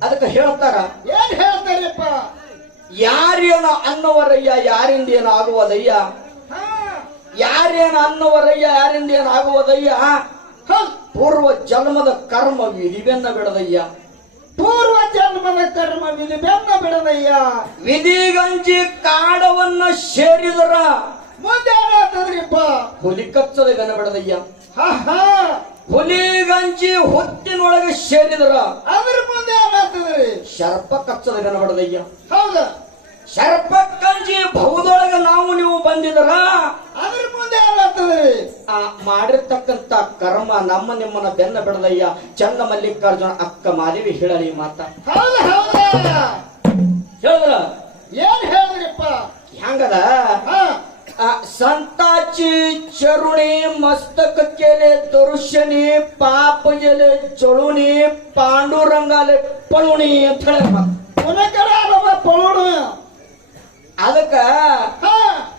ಅದಕ್ಕೆ ಹೇಳ್ತಾರ ಏನ್ ಹೇಳ್ತಾರಪ್ಪ? ಯಾರೇನ ಅನ್ನುವರಯ್ಯ ಯಾರಿಂದ ಏನು ಆಗುವುದಯ್ಯ ಹಾ. ಯಾರೇನ ಅನ್ನುವರಯ್ಯ ಯಾರಿಂದ ಏನು ಆಗುವುದಯ್ಯ ಪೂರ್ವ ಜನ್ಮದ ಕರ್ಮ ವಿಧಿವೆನ್ನ ಬಿಡದಯ್ಯ ಪೂರ್ವ ಜನ್ಮದ ಕರ್ಮ ವಿಧಿ ಬೆನ್ನ ಬಿಡದಯ್ಯ ವಿಧಿಗಂಜಿ ಕಾಡವನ್ನ ಸೇರಿದರ ಮುಂದೆ ಹುಲಿ ಕಚ್ಚದ ಗನ ಬಿಡದಯ್ಯ ಹಾ ಹಾ. ಹುಲಿಗಂಜಿ ಹುತ್ತಿನೊಳಗೆ ಸೇರಿದ್ರ. ಅದ್ರ ಮುಂದೆ ಏನಾಗ್ತದ್ರಿ? ಶರ್ಪ ಕಚ್ಚದ ಗನ ಬಿಡದಯ್ಯ ಹೌದ? ಶರ್ಪ ಕಂಜಿ ಭವದೊಳಗೆ ನಾವು ನೀವು ಬಂದಿದ್ರ. ಅದ್ರ ಮುಂದೆ ಏನಾಗ್ತದ್ರಿ? ಆ ಮಾಡಿರ್ತಕ್ಕಂತ ಕರ್ಮ ನಮ್ಮ ನಿಮ್ಮನ ಬೆನ್ನ ಬಿಡದಯ್ಯ. ಚಂದ ಮಲ್ಲಿಕಾರ್ಜುನ ಅಕ್ಕ ಮಾದೇವಿ ಹೇಳಲಿ ಮಾತ. ಹೌದ ಹೌದ. ಹೇಳಿದ್ರ? ಏನ್ ಹೇಳಿದ್ರಿಪ್ಪ? ಹೆಂಗದ? ಹಾ. ಆ ಸಂತಾಚಿ ಚರುಣಿ ಮಸ್ತಕ ಕೆಲೆ पाप गेले चळुणी ಚಳುಣಿ पळुणी ಪಳುಣಿ ಅಂತ ಪುನಕರ ಅಲ್ಲವ ಪಳೋಡು ಅದಕ್ಕ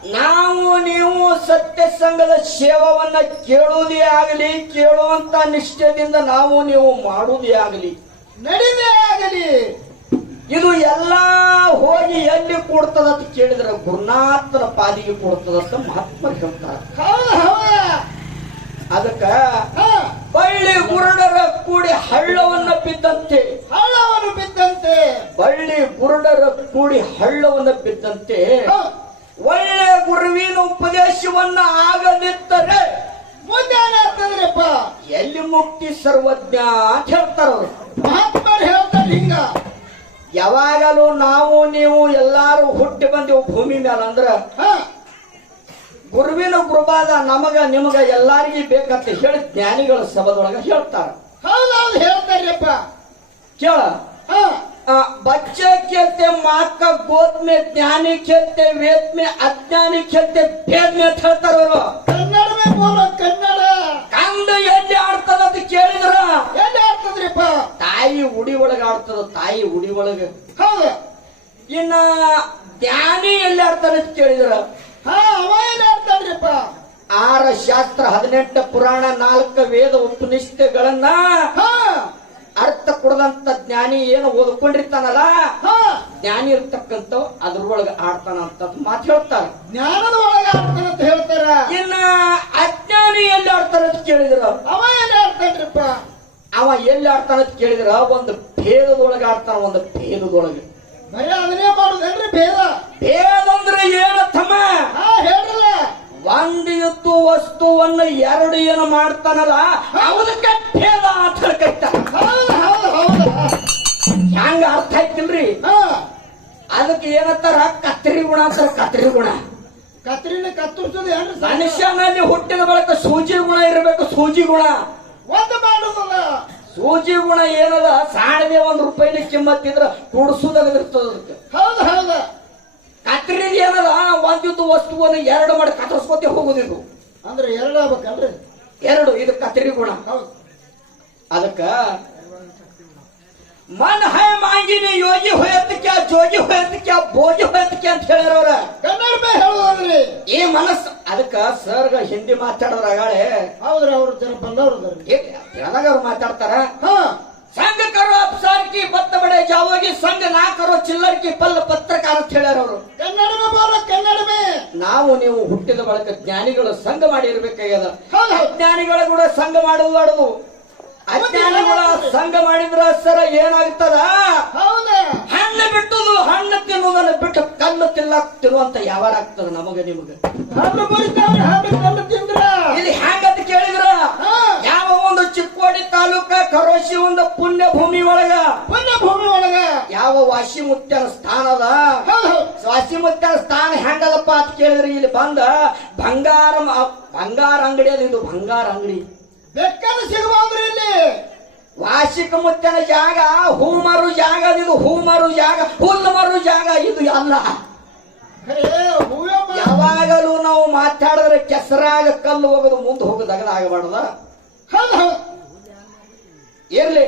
ನಾವು ನೀವು ಸತ್ಯ ಸಂಘದ ಸೇವವನ್ನ ಕೇಳುವುದೇ ಆಗಲಿ ಕೇಳುವಂತ ನಿಷ್ಠೆಯಿಂದ ನಾವು ನೀವು ಮಾಡುವುದೇ ಆಗಲಿ. ನಡಿದೆ ಆಗಲಿ. ಇದು ಎಲ್ಲ ಹೋಗಿ ಎಲ್ಲಿ ಕೊಡ್ತದ ಅಂತ ಕೇಳಿದ್ರೆ ಗುರುನಾಥನ ಪಾದಿಗೆ ಕೊಡ್ತದಂತ ಮಹಾತ್ಮ ಹೇಳ್ತಾರೆ. ಅದಕ್ಕ ಬಳ್ಳಿ ಗುರುಡರ ಕೂಡಿ ಹಳ್ಳವನ್ನ ಬಿದ್ದಂತೆ. ಹಳ್ಳವನ್ನು ಬಿದ್ದಂತೆ. ಬಳ್ಳಿ ಗುರುಡರ ಕೂಡಿ ಹಳ್ಳವನ್ನ ಬಿದ್ದಂತೆ. ಒಳ್ಳೆ ಗುರುವಿನ ಉಪದೇಶವನ್ನ ಆಗದಿದ್ದರೆ ಮುಂದೆ ಏನಾಗ್ತದ್ರಿಪ್ಪ ಎಲ್ಲಿ ಮುಕ್ತಿ ಸರ್ವಜ್ಞ ಅಂತ ಹೇಳ್ತಾರ ಅವರು ಮಹಾತ್ಮರು ಹೇಳ್ತಾರೆ ಹಿಂಗ. ಯಾವಾಗಲೂ ನಾವು ನೀವು ಎಲ್ಲಾರು ಹುಟ್ಟಿ ಬಂದೆವು ಭೂಮಿ ಮೇಲೆ ಅಂದ್ರ ಗುರುವಿನ ಕೃಪಾದ ನಮಗ ನಿಮಗ ಎಲ್ಲಾರಿಗೂ ಬೇಕಂತ ಹೇಳಿ ಜ್ಞಾನಿಗಳು ಸಭದೊಳಗ ಹೇಳ್ತಾರ. ಹೇಳ್ತಾರಪ್ಪ ಕೇಳ. ಬಚ್ಚೆ ಕೇಳ್ತೆ ಮಾಕ ಗೋದ್ಮೆ ಜ್ಞಾನಿ ಕೇಳ್ತೆ ವೇದ್ಮೆ ಅಜ್ಞಾನಿ ಕೇಳ್ತೆ ಭೇದ್ಮೆ ಅಂತ ಹೇಳ್ತಾರವರು ಕನ್ನಡ ಕನ್ನಡ. ಕಂದ ಎಲ್ಲಿ ಆಡ್ತದ ಅಂತ ಕೇಳಿದ್ರ? ಎಲ್ಲಿ ಆಡ್ತದ್ರಿಪ್ಪ? ತಾಯಿ ಉಡಿ ಒಳಗೆ ಆಡ್ತದ ತಾಯಿ ಉಡಿ ಒಳಗ. ಹೌದು. ಇನ್ನ ಜ್ಞಾನಿ ಎಲ್ಲಿ ಆಡ್ತಾರ ಅಂತ ಕೇಳಿದ್ರ. ಹಾ ಅವ ಎಲ್ಲಿ ಆಡ್ತಾನ್ರಿಪ್ಪ ಆರ ಶಾಸ್ತ್ರ ಹದಿನೆಂಟು ಪುರಾಣ ನಾಲ್ಕು ವೇದ ಉಪನಿಷತ್ತುಗಳನ್ನ ಹಾ. ಅರ್ಥ ಕೊಡದಂತ ಜ್ಞಾನಿ ಏನು ಓದ್ಕೊಂಡಿರ್ತಾನಲ್ಲ ಹಾ. ಜ್ಞಾನಿ ಇರ್ತಕ್ಕಂಥ ಅದ್ರೊಳಗೆ ಆಡ್ತಾನ ಅಂತ ಮಾತು ಹೇಳ್ತಾರ. ಜ್ಞಾನದ ಒಳಗ ಆಡ್ತಾನಂತ ಹೇಳ್ತಾರ? ಇನ್ನ ಅಜ್ಞಾನಿ ಎಲ್ಲಿ ಆಡ್ತಾರ ಅಂತ ಕೇಳಿದ್ರ. ಅವ ಎಲ್ಲಿ ಆಡ್ತಾನ್ರಿಪ್ಪ ಅವ ಎಲ್ಲಿ ಆಡ್ತಾನ ಅಂತ ಕೇಳಿದ್ರ? ಒಂದು ಭೇದದೊಳಗೆ ಆಡ್ತಾನ ಒಂದು ಭೇದದೊಳಗೆ. ಬರೀ ಅದನ್ನೇ ಮಾಡುದೇನ್ರಿ ಭೇದ? ಭೇದ ಅಂದ್ರೆ ಏನ ತಮ್ಮ? ಹೇಳ್ರಲ್ಲ. ಒಂದು ಎತ್ತು ವಸ್ತುವನ್ನು ಎರಡು ಏನು ಮಾಡ್ತಾನಲ್ಲ ಅವನಕ್ಕೆ ಭೇದ ಅಂತ ಹೆಂಗ ಅರ್ಥ ಆಯ್ತಿಲ್ರಿ? ಹಾ. ಅದಕ್ಕೆ ಏನತ್ತಾರ ಕತ್ರಿ ಗುಣ ಅಂತಾರ ಕತ್ರಿ ಗುಣ. ಕತ್ರಿನ ಕತ್ತರಿಸೋದು? ಮನುಷ್ಯನಲ್ಲಿ ಹುಟ್ಟಿದ ಬಳಿಕ ಸೂಜಿ ಗುಣ ಇರಬೇಕು ಸೂಜಿ ಗುಣ. ಒಂದು ಮಾಡುದಲ್ಲ. ಸೂಜಿ ಗುಣ ಏನದ? ಸಾಣದೆ ಒಂದ್ ರೂಪಾಯಿನ ಕಿಮ್ಮತ್ತಿದ್ರ ಕುಡಿಸುದಾಗಿರ್ತದ ಅದಕ್ಕೆ. ಹೌದು ಹೌದ. ಕತ್ರಿದ ಏನದ? ಒಂದಿದ್ದು ವಸ್ತುವನ್ನು ಎರಡು ಮಾಡಿ ಕತ್ತರಿಸ್ಕೊತೆ ಹೋಗುದಿದು ಅಂದ್ರೆ ಎರಡು ಆಗ್ಬೇಕಲ್ರಿ? ಎರಡು ಇದು ಕತ್ರಿ ಗುಣ. ಹೌದು. ಅದಕ್ಕ ಮನ್ ಹೈ ಮಾಂಗಿನ ಯೋಗಿ ಹೋಯತ್ ಕ್ಯಾ ಜೋಗಿ ಹೋಯತ್ ಕ್ಯಾ ಭೋಗಿ ಹೋಯತ್ ಕ್ಯಾ ಅಂತ ಹೇಳ್ಯಾರ ಕನ್ನಡ ಮೇ ಹೇಳುದಂದ್ರಿ ಈ ಮನಸ್ಸು ಅದಕ್ಕ ಸರ್ಗ ಹಿಂದಿ ಮಾತಾಡೋರ ಆಗಾಳೆ. ಹೌದ್ರಿ ಅವ್ರ ಜನ ಬಂದವ್ರ ತಿಳದಾಗ ಅವ್ರು ಮಾತಾಡ್ತಾರ? ಹಾ. ಸಂಘ ಕರೋ ಅಪ್ಸಾರ್ ಕಿ ಬತ್ತ ಬಡೆ ಜಾವಾಗಿ ಸಂಘ ನಾ ಕರೋ ಚಿಲ್ಲರ್ಕಿ ಪಲ್ಲ ಪತ್ರಕಾರ ಅಂತ ಹೇಳ್ಯಾರ ಅವರು. ಕನ್ನಡಮೆ ಬಾಲ ಬೋಲ ನಾವು ನೀವು ಹುಟ್ಟಿದ ಬಳಿಕ ಜ್ಞಾನಿಗಳು ಸಂಘ ಮಾಡಿ ಇರ್ಬೇಕಾಗ್ಯದ ಹೌದು ಹೌದು. ಅಜ್ಞಾನಿಗಳ ಕೂಡ ಸಂಘ ಮಾಡುದು ಅಜ್ಞಾನಿಗಳ ಸಂಘ ಮಾಡಿದ್ರ ಸರ ಏನಾಗ್ತದ? ಹಣ್ಣು ಬಿಟ್ಟುದು ಹಣ್ಣು ತಿನ್ನುವುದನ್ನು ಬಿಟ್ಟು ಕಲ್ಲು ತಿನ್ನಕ್ ತಿನ್ನುವಂತ ಯಾವಾಗ ಆಗ್ತದ ನಮಗ ನಿಮಗ? ಕಣ್ಣು ಇಲ್ಲಿ ಹ್ಯಾಂಗಂತ ಕೇಳಿದ್ರ? ಯಾವ ಒಂದು ಚಿಕ್ಕೋಡಿ ತಾಲೂಕ ಕರೋಶಿ ಒಂದು ಪುಣ್ಯ ಭೂಮಿ ಒಳಗ? ಪುಣ್ಯ ಭೂಮಿ ಒಳಗ. ಯಾವ ವಾಸಿ ಮುತ್ಯನ ಸ್ಥಾನ ಅದ? ವಾಸಿ ಮುತ್ಯನ ಸ್ಥಾನ ಹೆಂಗದಪ್ಪ ಅಂತ ಕೇಳಿದ್ರೆ ಇಲ್ಲಿ ಬಂದ ಬಂಗಾರ ಬಂಗಾರ ಅಂಗಡಿ ಅದು ಇದು ಬಂಗಾರ ಅಂಗಡಿ. ಬೆಕ್ಕದ ಅಂದ್ರೆ ಇಲ್ಲಿ ವಾರ್ಷಿಕ ಮುತ್ತನ ಜಾಗ ಹೂಮರು ಜಾಗ ಇದು ಹೂಮರು ಜಾಗ ಹುಲ್ಲು ಮಾರು ಜಾಗ ಇದು ಅಲ್ಲ. ಯಾವಾಗಲೂ ನಾವು ಮಾತಾಡಿದ್ರೆ ಕೆಸರಾಗ ಕಲ್ಲು ಹೋಗೋದು ಮುಂದೆ ಹೋಗೋದಾಗ ಆಗಬಾರ್ದ? ಇರ್ಲಿ.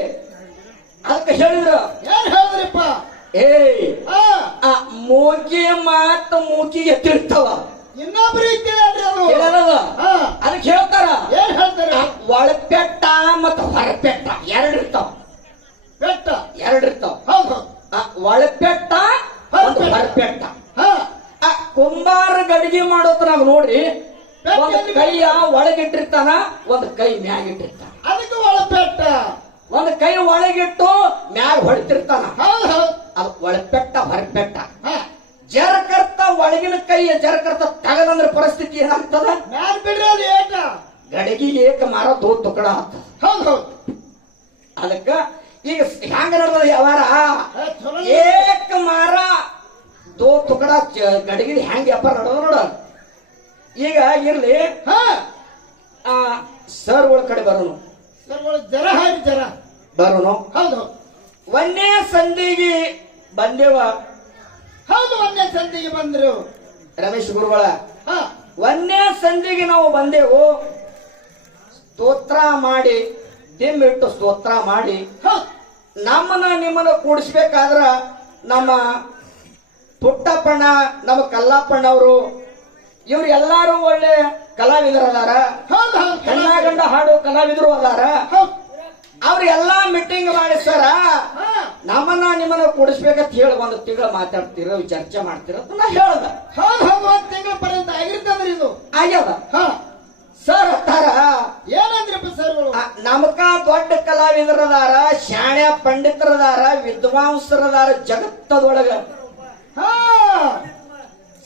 ಅದಕ್ಕೆ ಹೇಳಿದ್ರು. ಏನ್ ಹೇಳಿದ್ರಿಪ್ಪ? ಏ ಆ. ಮೂಕಿ ಮಾತು ಮೂಕಿಗೆ ತಿಳ್ತಾವ. ಇನ್ನೊಬ್ರು ಅದು ಹೇಳಲ್ಲ ಹಾ ಅದಕ್ಕೆ ಹೇಳ್ತಾರ ಏನ್ ಹೇಳ್ತಾರೆ ಒಳಪೆಟ್ಟ ಮತ್ತು ಹೊರಪೆಟ್ಟ. ಎರಡು ಇರ್ತಾವ. ಪೆಟ್ಟ? ಎರಡು ಇರ್ತಾವ. ಹಾ ಒಳಪೆಟ್ಟ ಒಂದು ಹೊರಪೆಟ್ಟ. ಹಾ. ಆ ಕುಂಬಾರ ಗಡಿಗೆ ಮಾಡೋತ್ರ ನಾವ್ ನೋಡ್ರಿ. ಒಂದು ಕೈಯ ಒಳಗಿಟ್ಟಿರ್ತಾನ ಒಂದು ಕೈ ಮ್ಯಾಗಿಟ್ಟಿರ್ತಾನ. ಅದಕ್ಕೆ ಒಳಪೆಟ್ಟ ಒಂದು ಕೈ ಒಳಗಿಟ್ಟು ಮ್ಯಾಗ ಹೊಡಿತಿರ್ತಾನ. ಹೌದು ಹೌದು. ಅದು ಒಳಪೆಟ್ಟ ಹೊರಪೆಟ್ಟ. ಹಾ. ಜರಕರ್ತ ಒಳಗಿನ ಕೈಯ ಜರಕರ್ತ ತಗದಂದ್ರ ಪರಿಸ್ಥಿತಿ ಏನಾಗ್ತದ? ಮ್ಯಾಲ್ ಬಿಡ್ರಿ ಗಡಿಗೆ ಏಕ ಮಾರ ತೋ ತುಕಡ ಹೌದು ಹೌದು. ಅದಕ್ಕ ಈಗ ಹ್ಯಾಂಗ ನಡ್ದದ ವ್ಯವಹಾರ ಏಕ ಮಾರ ದೋ ತುಕಡ ಗಡಿಗೆ ಹ್ಯಾಂಗ ವ್ಯಾಪಾರ ನಡ್ದ ನೋಡ ಈಗ ಇರ್ಲಿ ಹಾ. ಆ ಸರ್ ಒಳ ಕಡೆ ಬರೋನು. ಸರ್ ಒಳಗ್ ಜರ ಹಾರಿ ಜರ. ಬರೋನು. ಹೌದು ಒಂದೇ ಸಂಧಿಗೆ ಬಂದೇವ. ಹೌದು ಒಂದೇ ಸಂಧಿಗೆ ಬಂದ್ರು. ರಮೇಶ್ ಗುರುಗಳ ಹಾ. ಒಂದೇ ಸಂದಿಗೆ ನಾವು ಬಂದೆವು. ಸ್ತೋತ್ರ ಮಾಡಿ ದಿಮ್ಮಿಟ್ಟು ಸ್ತೋತ್ರ ಮಾಡಿ. ನಮ್ಮನ್ನ ನಿಮ್ಮನ್ನ ಕೂಡಿಸ್ಬೇಕಾದ್ರ ನಮ್ಮ ಪುಟ್ಟಪ್ಪಣ್ಣ ನಮ್ಮ ಕಲ್ಲಪ್ಪಣ್ಣ ಅವರು ಇವ್ರು ಎಲ್ಲಾರು ಒಳ್ಳೆ ಕಲಾವಿದರಲ್ಲಾರ ಹೌದು ಹೌದು. ಹೆಣ್ಣ ಗಂಡ ಹಾಡು ಕಲಾವಿದರು ಅಲ್ಲಾರ ಹೌದು ಅವ್ರೆಲ್ಲಾ ಮೀಟಿಂಗ್ ಮಾಡಿ ಸರ ನಮ್ಮನ್ನ ನಿಮ್ಮನ್ನ ಕೂಡಿಸ್ಬೇಕಂತ ಹೇಳಿ ಒಂದು ತಿಂಗಳು ಮಾತಾಡ್ತಿರೋ ಚರ್ಚೆ ಮಾಡ್ತಿರೋ ಅಂತ ನಾ ಹೇಳ್ದ. ಹೌದು ಹೌದು. ಒಂದ್ ತಿಂಗಳ ಪರ್ಯಂತ ಆಗಿರ್ತದ್ರಿ ಇದು. ಆಗ್ಯದ. ಹಾ. ಸರ್ ಅಂತಾರ? ಏನಂದ್ರಪ್ಪ ಸರ್ ನಮಕ ದೊಡ್ಡ ಕಲಾವಿದರದಾರ ಶಾಣ್ಯ ಪಂಡಿತರದಾರ ವಿದ್ವಾಂಸರದಾರ ಜಗತ್ತದೊಳಗ. ಹಾ.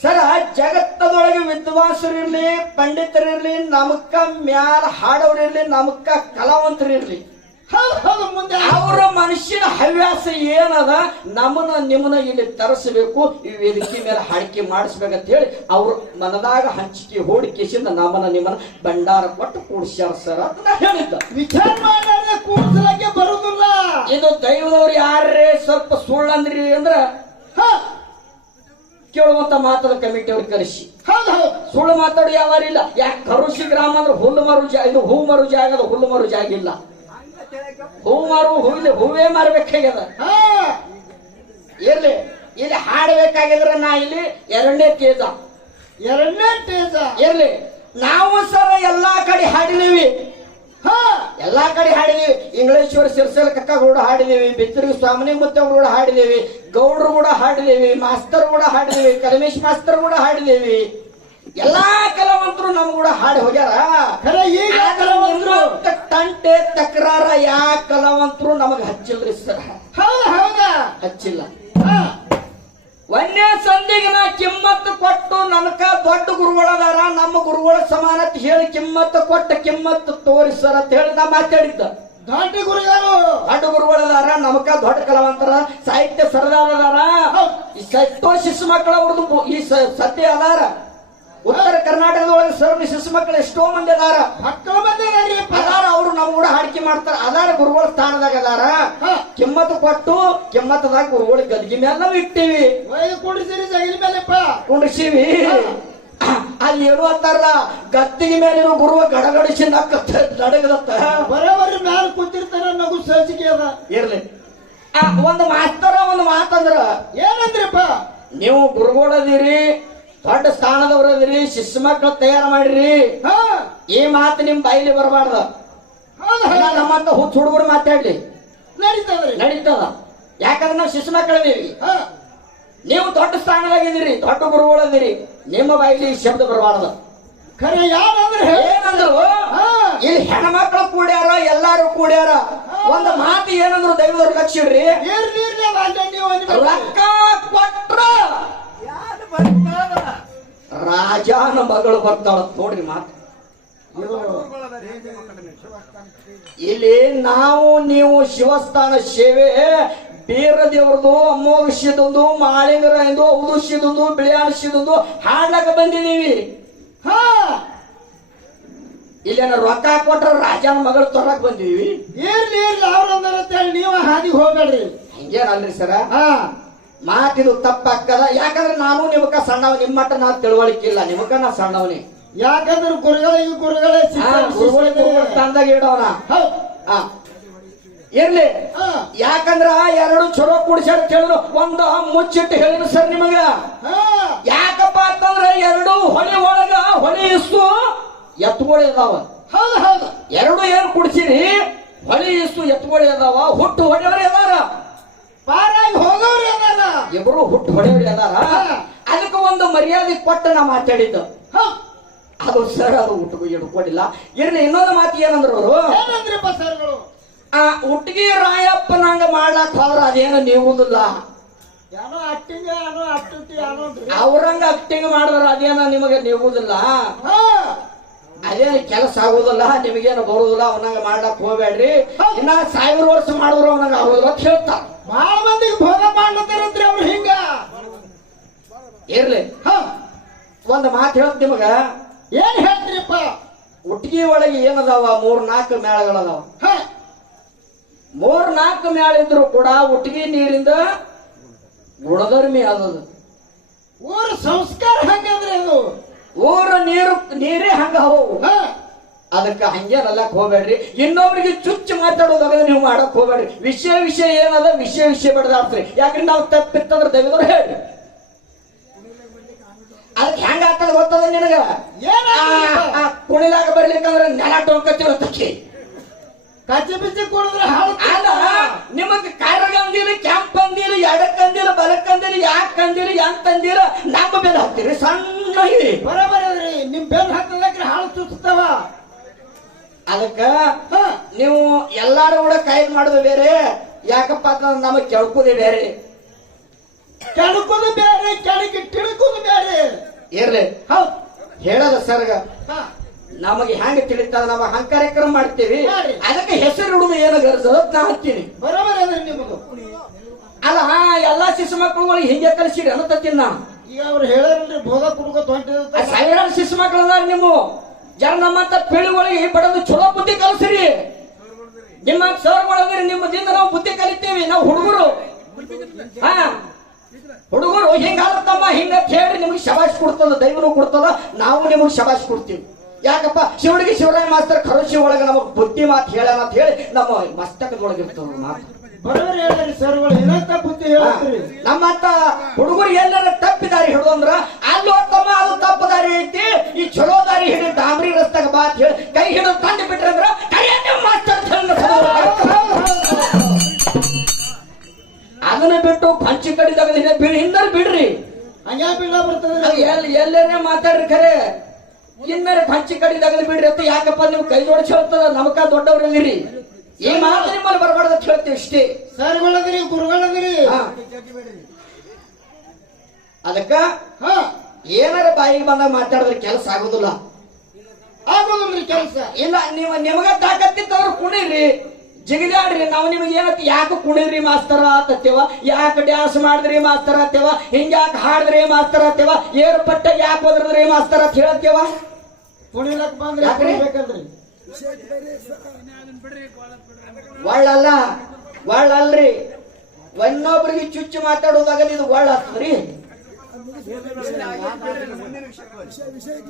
ಸರ ಜಗತ್ತದೊಳಗೆ ವಿದ್ವಾಂಸರಿರ್ಲಿ ಪಂಡಿತರಿರ್ಲಿ ನಮಕ ಮ್ಯಾಲ ಹಾಡೋರಿರ್ಲಿ ನಮಕ ಕಲಾವಂತರಿರ್ಲಿ. ಅವರ ಮನುಷ್ಯನ ಹವ್ಯಾಸ ಏನದ? ನಮ್ಮನ್ನ ನಿಮ್ಮನ್ನ ಇಲ್ಲಿ ತರಿಸಬೇಕು ಈ ವೇದಿಕೆ ಮೇಲೆ ಹಾಡಿಕೆ ಮಾಡಿಸ್ಬೇಕಂತ ಹೇಳಿ ಅವ್ರ ಮನದಾಗ ಹಂಚಿಕೆ ಹೂಡಿಕೆಸಿಂದ ನಮ್ಮನ್ನ ನಿಮ್ಮನ್ನ ಭಂಡಾರ ಕೊಟ್ಟು ಕೂಡಿಸ್ಯಾರ ಸರ್ ಅಂತ ಹೇಳಿದ್ದ. ವಿಚಾರ ಬರುದಿಲ್ಲ. ಇದು ದೈವದವ್ರು ಯಾರೇ ಸ್ವಲ್ಪ ಸುಳ್ಳಂದ್ರಿ ಅಂದ್ರ ಹಾ. ಕೇಳುವಂತ ಮಾತದ ಕಮಿಟಿ ಅವ್ರಿಗೆ ಕರೆಸಿ. ಸುಳ್ಳು ಮಾತಾಡಿ ಯಾವಾರಿಲ್ಲ. ಯಾಕೆ ಕರುಷಿ ಗ್ರಾಮ ಅಂದ್ರೆ ಹುಲ್ಲು ಮರು ಜಾ ಇದು ಹೂ ಮರು ಜಾಗದ ಹುಲ್ಲು ಮರು ಜಾಗ ಇಲ್ಲ. ಹೂ ಮಾರು ಹೂವಿಲ್ಲ ಹೂವೇ ಮಾರ್ಬೇಕಾಗ್ಯದ. ಹಾ. ಇರ್ಲಿ ಇಲ್ಲಿ ಹಾಡ್ಬೇಕಾಗಿದ್ರ ನಾ ಇಲ್ಲಿ ಎರಡನೇ ತೇಜ. ಎರಡನೇ ತೇಜ. ಇರ್ಲಿ ನಾವು ಸರ ಎಲ್ಲಾ ಕಡೆ ಹಾಡಿದೀವಿ. ಹಾ. ಎಲ್ಲಾ ಕಡೆ ಹಾಡಿದೀವಿ. ಇಂಗ್ಲೇಶ್ವರ ಸಿರ್ಸಲ್ ಕಕ್ಕ ಕೂಡ ಹಾಡಿದೀವಿ ಬಿತ್ತರಿ ಸ್ವಾಮಿನಿ ಮುತ್ತ ಕೂಡ ಹಾಡಿದೀವಿ ಗೌಡ್ರು ಕೂಡ ಹಾಡಿದೀವಿ ಮಾಸ್ತರ್ ಕೂಡ ಹಾಡಿದೀವಿ ಕಲಮೇಶ್ ಮಾಸ್ತರ್ ಕೂಡ ಹಾಡಿದೀವಿ. ಎಲ್ಲಾ ಕಲಾವಂತರು ನಮ್ ಕೂಡ ಹಾಡಿ ಹೋಗ್ಯಾರ. ಖರೆ ಈಗ ಕಲಾವಂತರು ತಂಟೆ ತಕರಾರ ಯಾ ಕಲಾವಂತರು ನಮಗ್ ಹಚ್ಚಿಲ್ರಿ ಸರ್? ಹೌದ ಹೌದಾ. ಹಚ್ಚಿಲ್ಲ. ಹಾ. ಒಂದೇ ಸಂಧಿಗೆ ನಾ ಕಿಮ್ಮತ್ತು ಕೊಟ್ಟು ನನಕ ದೊಡ್ಡ ಗುರುಗಳದಾರ ನಮ್ಮ ಗುರುಗಳ ಸಮಾನತೆ ಹೇಳಿ ಕಿಮ್ಮತ್ತು ಕೊಟ್ಟ ಕಿಮ್ಮತ್ತು ತೋರಿಸರ ಅಂತ ಹೇಳಿ ನಾ ಮಾತಾಡಿದ್ದ. ದೊಡ್ಡ ಗುರುಗಳು. ದೊಡ್ಡ ಗುರುಗಳದಾರ ನಮಕ ದೊಡ್ಡ ಕಲಾವಂತರ ಸಾಹಿತ್ಯ ಸರದಾರ ಅದಾರ. ಹೌದು. ಈ ಸತ್ತೋ ಶಿಶು ಮಕ್ಕಳ ಅವ್ರದ್ದು ಈ ಸತ್ಯ ಅದಾರ. ಉತ್ತರ ಕರ್ನಾಟಕದೊಳಗೆ ಸರ್ವ ಶಿಶು ಮಕ್ಕಳು ಎಷ್ಟೋ ಮಂದಿ ಅದಾರ. ಮಕ್ಕಳು ಮಂದಿ ಅದಾರ ಅವರು ನಮ್ಮ ಕೂಡ ಹಾಡಿಕೆ ಮಾಡ್ತಾರ. ಅದಾರ ಗುರುಗಳ ಸ್ಥಾನದಾಗ ಅದಾರ. ಕೆಮ್ಮತ್ತು ಕಿಮ್ಮತ್ತು ಕೊಟ್ಟು ಕಿಮ್ಮತ್ತದಾಗ ಗುರುಗಳ ಗದ್ಗಿ ಮೇಲೆ ನಾವು ಇಟ್ಟಿವಿ. ಒಯ್ದು ಕೂಡಿಸಿರಿ ಜಗಿನ ಮೇಲೆಪ್ಪ. ಕುಂಡ್ರಿಸಿವಿ. ಅಲ್ಲಿ ಏನು ಅಂತಾರಲ್ಲ ಗದ್ದಿಗೆ ಮೇಲೆ ಗುರುವ ಗಡಗಡಿಸಿ ನಕ್ಕ ನಡಗದತ್ತ. ಬರೋಬರಿ ಮ್ಯಾಲ ಕೂತಿರ್ತಾರೆ ನಗು ಸಜ್ಜಿಗೆ ಅದ. ಇರ್ಲಿ. ಆ, ಒಂದು ಮಾಸ್ತರ ಒಂದು ಮಾತಂದ್ರ ಏನಂದ್ರಪ್ಪ? ನೀವು ಗುರುಗಳದಿರಿ ದೊಡ್ಡ ಸ್ಥಾನದವ್ರದಿರಿ ಶಿಶು ಮಕ್ಕಳು ತಯಾರು ಮಾಡಿರಿ. ಹಾ. ಈ ಮಾತು ನಿಮ್ ಬಾಯಿಲಿ ಬರಬಾರ್ದು. ನಮ್ಮಂತ ಹುಚ್ಚ ಹುಡುಗರು ಮಾತಾಡ್ಲಿ ನಡೀತದ್ರಿ. ನಡೀತದ. ಯಾಕಂದ್ರೆ ನಾವು ಶಿಶು ಮಕ್ಕಳದೀವಿ ಹಾ. ನೀವು ದೊಡ್ಡ ಸ್ಥಾನದಾಗಿದ್ದೀರಿ ದೊಡ್ಡ ಗುರುಗಳದಿರಿ ನಿಮ್ಮ ಬಾಯಿಲಿ ಈ ಶಬ್ದ ಬರಬಾರ್ದು. ಖರೆ ಯಾರಂದ್ರೆ ಏನಂದ್ರು? ಹಾ. ಇಲ್ಲಿ ಹೆಣ್ಮಕ್ಳು ಕೂಡ್ಯಾರ ಎಲ್ಲಾರು ಕೂಡ್ಯಾರ? ಒಂದು ಮಾತು ಏನಂದ್ರು ದೈವದವ್ರ ಲಕ್ಷ ಇಡ್ರಿ ಇರ್ಲಿ ಯಾರು ಅದ ಅಲ್ಲೇ ರಾಜನ ಮಗಳು ಬರ್ತಾಳ ನೋಡ್ರಿ ಮಾತು. ಇಲ್ಲಿ ನಾವು ನೀವು ಶಿವಸ್ಥಾನ ಸೇವೆ ಬೀರ ದೇವ್ರದು ಅಮೋಘಿಸಿದೊಂದು ಮಾಳಿಂಗರಾಯಂದು ಔದುಷ್ಯದೊಂದು ಬಿಳಿಯಾಣಿಸಿದೊಂದು ಹಾಡ್ಲಕ್ಕ ಬಂದಿದೀವಿ ಹಾ. ಇಲ್ಲೇನ ರೊಕ್ಕ ಕೊಟ್ರ ರಾಜನ ಮಗಳು ತೊರಕ್ ಬಂದೀವಿ ಇರ್ಲಿ ಇರ್ಲಿ ಅಂತ ಹೇಳಿ ನೀವು ಹಾದಿಗೆ ಹೋಗ್ಬೇಡ್ರಿ. ಹಂಗೇನಲ್ರಿ ಸರ? ಹಾ. ಮಾತಿದು ತಪ್ಪಾಗ್ತದ. ಯಾಕಂದ್ರೆ ನಾನು ನಿಮಕ ಸಣ್ಣವ ನಿಮ್ಮ ಮಟ್ಟ ನಾ ತಿಳುವಳಿಕೆ ಇಲ್ಲ. ನಿಮಕ ನಾ ಸಣ್ಣವನೇ. ಯಾಕಂದ್ರೆ ಗುರುಗಳಿಗೆ ಗುರುಗಳೇ ತಂದಾಗ ಆ, ಇರ್ಲಿ. ಯಾಕಂದ್ರ ಎರಡು ಚಲೋ ಕುಡಿಸ್ಯಾರ ಕೇಳಿದ್ರು. ಒಂದು ಮುಚ್ಚಿಟ್ಟು ಹೇಳಿದ್ರು ಸರ್ ನಿಮಗ. ಯಾಕಪ್ಪ ಅಂತಂದ್ರೆ ಎರಡು ಹೊಳೆ ಒಳಗ ಹೊಳೆ ಇಸ್ತು ಎತ್ತುಗಳು ಇದಾವ ಹೌದು ಹೌದು. ಎರಡು ಏನ್ ಕುಡಿಸಿರಿ? ಹೊಳೆ ಇಸ್ತು ಎತ್ತುಗಳು ಇದಾವ ಹುಟ್ಟು ಹೊಡೆಯವರು ಇದಾರ ಪಾರಾಗಿ ಹೋಗೋರು ಅದಾರ ಇಬ್ರು ಹುಟ್ಟು ಹೊಡೆಯವ್ರಿ ಅದಾರ. ಅದಕ್ಕೆ ಒಂದು ಮರ್ಯಾದೆ ಕೊಟ್ಟು ನಾ ಮಾತಾಡಿದ್ದು. ಅದು ಸರ್ ಅದು ಹುಟ್ಟು ಹಿಡ್ಕೊಂಡಿಲ್ಲ. ಇರ್ಲಿ ಇನ್ನೊಂದು ಮಾತು ಏನಂದ್ರು ಅವರು? ಏನಂದ್ರಿಪ್ಪ ಸರ್ಗಳು? ಆ ಹುಟ್ಟಿಗೆ ರಾಯಪ್ಪನಂಗ ಮಾಡ್ಲಾಕ್ ಹೋದ್ರ ಅದೇನು ನೀವುದಿಲ್ಲ. ಏನೋ ಅಟ್ಟಿಂಗ ಏನೋ ಏನೋ ಅವ್ರಂಗ ಮಾಡಿದ್ರ ಅದೇನ ನಿಮಗೆ ನೀವುದಿಲ್ಲ. ಹಾ ಅದೇನು ಕೆಲಸ ಆಗುದಿಲ್ಲ ನಿಮಗೇನು ಬರುದಿಲ್ಲ ಅವನಂಗ ಮಾಡ್ಲಕ್ ಹೋಗ್ಬೇಡ್ರಿ. ಇನ್ನ ಸಾವಿರ ವರ್ಷ ಮಾಡಿದ್ರು ಅವನಂಗ ಆಗುದಿಲ್ಲ ಅಂತ ಹೇಳ್ತಾರ. ಬಾಳ ಮಂದಿಗೆ ಭೋಗ ಮಾಡ್ಲತ್ತಾರಂತ್ರಿ ಅವ್ರು ಹಿಂಗ. ಇರ್ಲಿ. ಹ. ಒಂದ್ ಮಾತು ಹೇಳ್ತ ನಿಮಗ. ಏನ್ ಹೇಳ್ತೀರಿಪ್ಪ? ಉಟ್ಗಿ ಒಳಗೆ ಏನದಾವ? ಮೂರ್ ನಾಲ್ಕು ಮೇಳಗಳದಾವ ಹ. ಮೂರ್ ನಾಲ್ಕು ಮೇಳ ಇದ್ರು ಕೂಡ ಉಟ್ಗಿ ನೀರಿಂದ ಗುಣಧರ್ಮಿ ಆದದು ಊರ ಸಂಸ್ಕಾರ ಹಂಗಂದ್ರೆ ಅದು ಊರ ನೀರು ನೀರೇ ಹಂಗ ಹೋಗು ಅದಕ್ಕೆ ಹಂಗೆ ನಲ್ಲಕ್ ಹೋಗ್ಬೇಡ್ರಿ. ಇನ್ನೊಬ್ರಿಗೆ ಚುಚ್ಚು ಮಾತಾಡೋದಾಗ ನೀವು ಮಾಡಕ್ ಹೋಗ್ಬೇಡ್ರಿ. ವಿಷಯ ವಿಷಯ ಏನದ ವಿಷಯ ವಿಷಯ ಬಡ್ದಾಡ್ತ್ರಿ. ಯಾಕಂದ್ರೆ ನಾವು ತಪ್ಪಿತ್ತಂದ್ರೆ ದಯವಿದ್ರು ಹೇಳಿ ಅದಕ್ಕೆ ಹೆಂಗ ಆಗ್ತದ ಗೊತ್ತದ ನಿನಗ? ಏನ ಕುಣಿಲಾಗ ಬರ್ಲಿಕ್ಕಂದ್ರೆ ನೆಲ ಟೊಂಕತ್ತಿರೋ ತಕ್ಕಿ ಕಚ್ಚಿ ಬಿಚ್ಚಿ ಕುಡಿದ್ರೆ ಅಲ್ಲ ನಿಮಗ್ ಕಾರ್ಗಂದಿಲ್ಲ ಕ್ಯಾಂಪ್ ಅಂದಿಲ್ಲ ಎಡಕ್ಕಂದಿಲ್ಲ ಬಲಕ್ಕಂದಿಲ್ಲ ಯಾಕೆ ಅಂದಿರಿ ಎಂತ ಅಂದಿರ ನಮ್ಮ ಬೆಲೆ ಹಾಕ್ತೀರಿ ಸಣ್ಣ ಇದೆ. ಬರಬರದ್ರಿ ನಿಮ್ ಬೆಲ್ ಹತ್ತದಕ್ರೆ ಹಾಳು ಚುಚ್ಚುತ್ತವ ಅದಕ್ಕ ಹ. ನೀವು ಎಲ್ಲಾರು ಕೂಡ ಕೈ ಮಾಡೋದು ಬೇರೆ ಯಾಕಪ್ಪ ಅಂತಂದ್ರೆ ನಮಗ್ ಕೆಳ್ಕೋದೆ ಬೇರೆ. ಕೆಣಕುದು ಬೇರೆ ಕೆಳಗೆ ತಿಳ್ಕುದು ಬೇರೆ. ಇರ್ಲಿ. ಹೌದ್. ಹೇಳಲ್ಲ ಸರ್ಗ ಹ. ನಮಗೆ ಹೆಂಗ ತಿಳಿತದ? ನಾವು ಹಂಗ ಕಾರ್ಯಕ್ರಮ ಮಾಡ್ತೀವಿ ಅದಕ್ಕೆ ಹೆಸರು ಇಡುದು ಏನು ಗರ್ಸದ ನಾ ಹತ್ತೀನಿ ಬರೋಬರ ಅಲ್ಲ ಹಾ ಎಲ್ಲಾ ಶಿಶು ಮಕ್ಕಳುಗಳಿಗೆ ಹಿಂಗೆ ಕಲಿಸಿರಿ ಅನ್ನತ್ತೀನಿ ನಾ ಈಗ ಅವ್ರು ಹೇಳಲ್ರಿ ಭೋಗ ಕುಡ್ಕೋತ ಹೊಂಟಿದ ಸಾವಿರಾರು ಶಿಶು ಮಕ್ಕಳು ಅದಾರ ನೀವು ಜನ ನಮ್ಮಂತ ಪೀಳಿಗಳಿಗೆ ಬಡದು ಚಲೋ ಬುದ್ಧಿ ಕಲಿಸ್ರಿ. ನಿಮ್ಮ ಸರ್ಗಳಂದ್ರೆ ನಿಮ್ಮದಿಂದ ನಾವು ಬುದ್ಧಿ ಕಲಿತೀವಿ. ನಾವು ಹುಡುಗರು. ಹಾ. ಹುಡುಗರು ಹಿಂಗಾಗತ್ತಮ್ಮ ಹಿಂಗ ಕೇಳಿ ನಿಮ್ಗೆ ಶಬಾಷ್ ಕೊಡ್ತದ ದೈವನು ಕೊಡ್ತದ ನಾವು ನಿಮಗೆ ಶಬಾಷ್ ಕೊಡ್ತೀವಿ. ಯಾಕಪ್ಪ? ಶಿವನಿಗೆ ಶಿವರಾಯ ಮಾಸ್ತರ್ ಖರೋಶಿ ಒಳಗೆ ನಮಗ್ ಬುದ್ಧಿ ಮಾತು ಹೇಳೋಣ ಅಂತ ಹೇಳಿ ನಮ್ಮ ಮಸ್ತಕದೊಳಗೆ ಇರ್ತದ ಮಾತು ಬರೋರಿ ಹೇಳ್ರಿ ಸರ್ಗಳು ಏನಂತ ಬುದ್ಧಿ ಹೇಳ್ತೀರಿ ನಮ್ಮಂತ ಹುಡುಗರು ಎಲ್ಲರ ತಪ್ಪಿದಾರಿ ಹಿಡಿದಂದ್ರ ಅಲ್ಲಿ ಕೈ ಜೋಡಿಸಿ ಹೇಳ್ತದ ನಮಕ ದೊಡ್ಡವರಲ್ಲಿರಿ ಈ ಮಾತು ನಿಮ್ಮಲ್ಲಿ ಬರಬಾರ್ದು ಅಂತ ಹೇಳ್ತೀವಿ ಇಷ್ಟೇ. ಸರ್ಗಳದ್ರಿ ಗುರುಗಳದ್ರಿ. ಹಾ. ಅದಕ್ಕ ಹ. ಏನಾರ ಬಾಯಿಗೆ ಬಂದಾಗ ಮಾತಾಡಿದ್ರೆ ಕೆಲಸ ಆಗೋದಿಲ್ಲ. ಆಗೋದಿಲ್ರಿ ಕೆಲಸ. ಇಲ್ಲ ನೀವು ನಿಮಗ ತಾಕತ್ತಿತ್ತಂದ್ರೆ ಕುಣಿರಿ. ಜಿಗಿದಾಡ್ರಿ ನಾವು ನಿಮಗೆ ಏನತ್ತ ಯಾಕೆ ಕುಣಿದ್ರಿ ಮಾಸ್ತರ ಆತತ್ತೇವ ಯಾಕೆ ಡ್ಯಾನ್ಸ್ ಮಾಡಿದ್ರಿ ಮಾಸ್ತರ ಆತೇವ ಹಿಂಗ್ಯಾಕೆ ಹಾಡಿದ್ರಿ ಮಾಸ್ತರ ಆತೇವ ಏರು ಪಟ್ಟ ಯಾಕೆ ಓದ್ರದ್ರಿ ಮಾಸ್ತರ ಅಂತ ಹೇಳತ್ತೇವ ಕುಣಿಲಕ್ ಬಂದ್ರೆ? ಕುಣಿಬೇಕಲ್ರಿ ಒಳ್ಳಲ್ಲ ಒಳ್ಳಲ್ರಿ ಇನ್ನೊಬ್ರಿಗೆ ಚುಚ್ಚು ಮಾತಾಡೋದಾಗ ಇದು ಒಳ್ಳ ಆಗ್ತದ್ರಿ.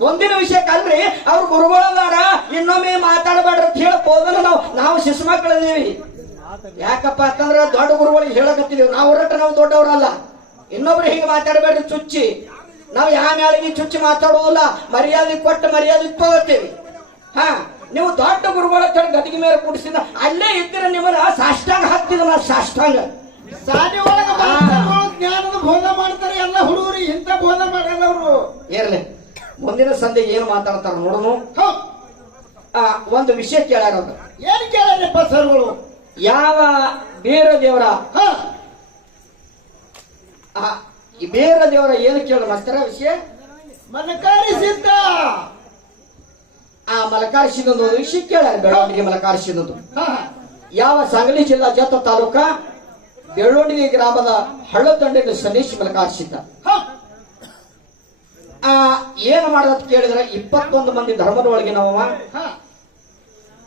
ಮುಂದಿನ ವಿಷಯಕ್ಕಲ್ರಿ ಅವ್ರ ಗುರುಗಳದಾರ ಇನ್ನೊಮ್ಮೆ ಮಾತಾಡಬೇಡ್ರಿ ಅಂತ ಹೇಳಕ್ ನಾವು ನಾವು ಶಿಶು ಮಕ್ಕಳಿದೀವಿ. ಯಾಕಪ್ಪ ಅಂತಂದ್ರ ದೊಡ್ಡ ಗುರುಗಳಿಗೆ ಹೇಳಕತ್ತಿದೀವಿ ನಾವು ಹೊರಟ ನಾವು ದೊಡ್ಡವರಲ್ಲ. ಇನ್ನೊಬ್ರು ಹೀಗೆ ಮಾತಾಡಬೇಡ್ರಿ ಚುಚ್ಚಿ. ನಾವು ಯಾವ ಮ್ಯಾಲಿಗೆ ಚುಚ್ಚಿ ಮಾತಾಡುವುದಿಲ್ಲ ಮರ್ಯಾದೆ ಕೊಟ್ಟು ಮರ್ಯಾದೆ ತಗೋತೀವಿ. ಹಾ ನೀವು ದೊಡ್ಡ ಗುರುಗಳ ಹೇಳಿ ಗದಿಗೆ ಮೇಲೆ ಕುಡಿಸಿದ ಅಲ್ಲೇ ಇದ್ರೆ ನಿಮ್ಮನ್ನ ಸಾಷ್ಟಾಂಗ ಹಾಕ್ತಿದ ನಾ ಸಾಷ್ಟಾಂಗ. ಸಾಲಿ ಒಳಗ ಜ್ಞಾನದ ಬೋಧ ಮಾಡ್ತಾರೆ ಎಲ್ಲ ಹುಡುಗರು ಇಂಥ ಬೋಧ ಮಾಡಲ್ಲ ಅವರು. ಇರ್ಲಿ. ಮುಂದಿನ ಸಂಧೆ ಏನು ಮಾತಾಡ್ತಾರ ನೋಡೋನು. ಒಂದು ವಿಷಯ ಕೇಳ್ಯಾರ. ಏನ್ ಕೇಳಾರಪ್ಪ ಸರ್ಗಳು? ಯಾವ ಬೇರೆ ದೇವರ ಈ ಬೇರ ದೇವರ ಏನು ಕೇಳಿ ಮಾಸ್ತರ ವಿಷಯ? ಮಲಕಾರಿಸಿದ್ದ. ಆ ಮಲಕಾರ್ಶಿನೊಂದು ವಿಷಯ ಕೇಳ ಬೆಳವಣಿಗೆ ಮಲಕಾರ್ಶಿನೊಂದು ಹ ಯಾವ ಸಂಗಲಿ ಜಿಲ್ಲಾ ಜತ ತಾಲೂಕ? ಬೆಳವಣಿಗೆ ಗ್ರಾಮದ ಹಳ್ಳದಂಡಿನ ಸನೀಶ್ ಮಲಕಾರಿಸಿದ್ದ. ಆ ಏನು ಮಾಡದ ಕೇಳಿದ್ರೆ ಇಪ್ಪತ್ತೊಂದು ಮಂದಿ ಧರ್ಮದ ಒಳಗೆ ನಾವವ ಹ.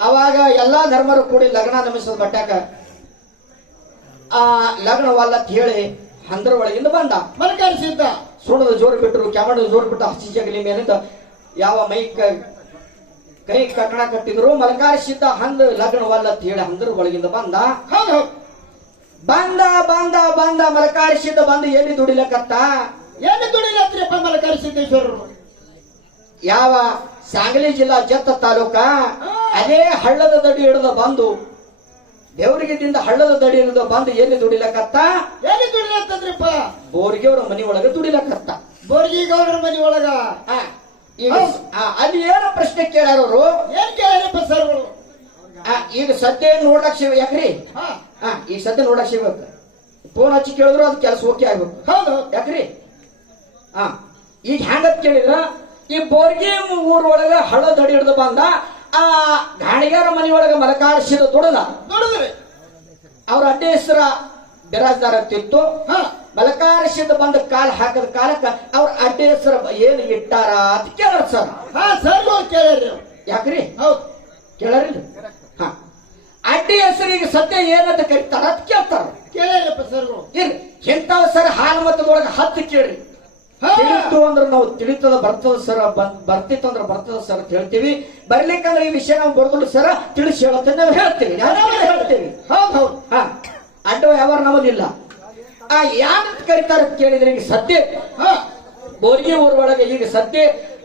ಅವಾಗ ಎಲ್ಲಾ ಧರ್ಮರು ಕೂಡಿ ಲಗ್ನ ನಮಿಸೋದು ಬಟ್ಟಾಕ. ಆ ಲಗ್ನವಲ್ಲ ಅಂತ ಹೇಳಿ ಹಂದ್ರ ಒಳಗಿಂದ ಬಂದ. ಮನೆ ಕಾಣಿಸಿದ್ದ ಸುಣದ ಜೋರು ಬಿಟ್ಟರು ಕ್ಯಾಮರದ ಜೋರು ಬಿಟ್ಟು ಹಸಿ ಜಗಲಿ ಮೇಲಿಂದ ಯಾವ ಮೈ ಕೈ ಕಟ್ಟಣ ಕಟ್ಟಿದ್ರು ಮಲಕಾರಿಸಿದ್ದ ಹಂದ ಲಗ್ನವಲ್ಲ ಅಂತ ಹಂದರ ಹಂದ್ರ ಒಳಗಿಂದ ಬಂದ ಬಂದ ಬಂದ ಬಂದ ಮಲಕಾರಿಸಿದ್ದ ಬಂದು ಎಲ್ಲಿ ದುಡಿಲಕತ್ತ ಎಲ್ಲಿ ದುಡಿಲತ್ರಿಪ್ಪ ಮಲಕಾರಿಸಿದ್ದೇಶ್ವರರು? ಯಾವ ಸಾಂಗ್ಲಿ ಜಿಲ್ಲಾ ಜತ್ತ ತಾಲೂಕ? ಅದೇ ಹಳ್ಳದ ದಡಿ ಹಿಡಿದು ಬಂದು ದೇವರಿಗಿದ್ದಿಂದ ಹಳ್ಳದ ದಡಿ ಅನ್ನೋದು ಬಂದು ಎಲ್ಲಿ ದುಡಿಲಕತ್ತ ಎಲ್ಲಿ ದುಡಿಲತ್ತದ್ರಿಪ್ಪ ಬೋರ್ಗಿಯವ್ರ ಮನಿ ಒಳಗ ದುಡಿಲಕತ್ತ ಬೋರ್ಗಿ ಗೌಡ್ರ ಮನಿ ಒಳಗ ಅಲ್ಲಿ ಏನೋ ಪ್ರಶ್ನೆ ಕೇಳ್ಯಾರ ಅವರು ಏನ್ ಕೇಳಪ್ಪ ಸರ್ಗಳು ಈಗ ಸದ್ಯ ನೋಡಕ್ ಶಿವ ಯಾಕ್ರಿ? ಈಗ ಸದ್ಯ ನೋಡಕ್ ಶಿವ ಫೋನ್ ಹಚ್ಚಿ ಕೇಳಿದ್ರು ಅದು ಕೆಲಸ ಓಕೆ ಆಗ್ಬೇಕು. ಹೌದು. ಯಾಕ್ರಿ? ಹಾ ಈಗ ಹ್ಯಾಂಗತ್ ಕೇಳಿದ್ರ ಈ ಬೋರ್ಗಿ ಊರ್ ಒಳಗ ಹಳ್ಳದ ಹಿಡಿದು ಬಂದ ಆ ಗಾಣಿಗಾರ ಮನೆಯೊಳಗೆ ಮಲಕಾಡಿಸಿದ ದುಡದ ಅವ್ರ ಅಡ್ಡ ಹೆಸರ ಬಿರಾಜ್ದಾರ ತಿತ್ತು ಮಲಕಾರಿಸಿದ ಬಂದ ಕಾಲ್ ಹಾಕದ ಕಾಲಕ್ಕ ಅವ್ರ ಅಡ್ಡ ಹೆಸರು ಏನು ಇಟ್ಟಾರ ಅಂತ ಕೇಳ ಸರ್. ಹಾ ಸರ್ಗಳು ಕೇಳಿರಿ ಯಾಕ್ರಿ? ಹೌದು. ಕೇಳರಿಲ್ಲ? ಹಾ. ಅಡ್ಡಿ ಹೆಸರಿಗೆ ಸದ್ಯ ಏನಂತ ಕರೀತಾರ ಅಂತ ಕೇಳ್ತಾರ. ಕೇಳಿಲ್ಲಪ್ಪ ಸರ್ ಇರ್ಲಿ. ಎಂತ ಸರ್ ಹಾಲು ಮತದೊಳಗ ಹತ್ತು ಕೇಳ್ರಿ. ತಿಳಿತು ಅಂದ್ರೆ ನಾವು ತಿಳಿತದ ಬರ್ತದ ಸರ್ ಬರ್ತಿತ್ತು ಅಂದ್ರೆ ಬರ್ತದ ಸರ್ ಅಂತ ಹೇಳ್ತೀವಿ. ಬರ್ಲಿಕ್ಕಂದ್ರೆ ಈ ವಿಷಯ ನಾವು ಬರ್ದಲ್ಲ ಸರ ತಿಳಿಸಿ ಹೇಳುತ್ತೆ ನಾವು ಹೇಳ್ತೀವಿ. ಹೇಳ್ತೀವಿ. ಹೌದು ಹೌದು. ಹಾ. ಅಡ್ಡ ವ್ಯವಹಾರ ನಮ್ಮದಿಲ್ಲ. ಆ ಯಾಕಂತ ಕರಿತಾರೆ ಅಂತ ಕೇಳಿದ್ರೆ ಈಗ ಸದ್ಯ ಹ. ಬೋರ್ಗಿ ಊರೊಳಗೆ ಈಗ ಸದ್ಯ